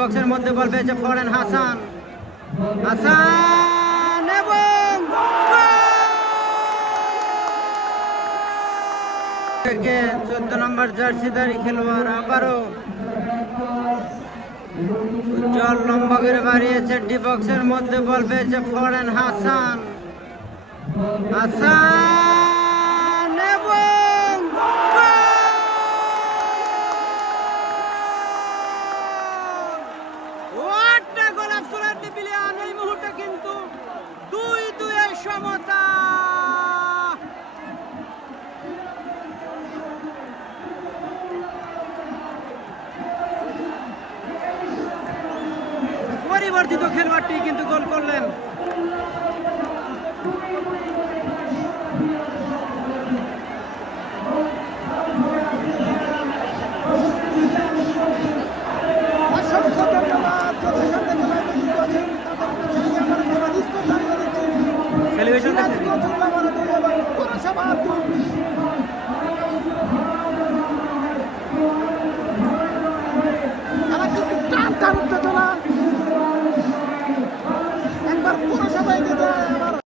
বক্সের মধ্যে বল পেয়েছে ফরেন হাসান হাসান এবং 14 নম্বর জার্সিধারী খেলোয়াড় আবারও উজ্জ্বল লম্বা করে বাড়িয়েছে। ডি বক্সের মধ্যে বল পেয়েছে ফরেন হাসান হাসান এবং গোলাপ সোলার দিবিলিয়ান। এই মুহূর্তে কিন্তু 2-2 সমতা। পরিবর্তিত খেলোয়াড়টি কিন্তু গোল করলেন। উত্তেজনা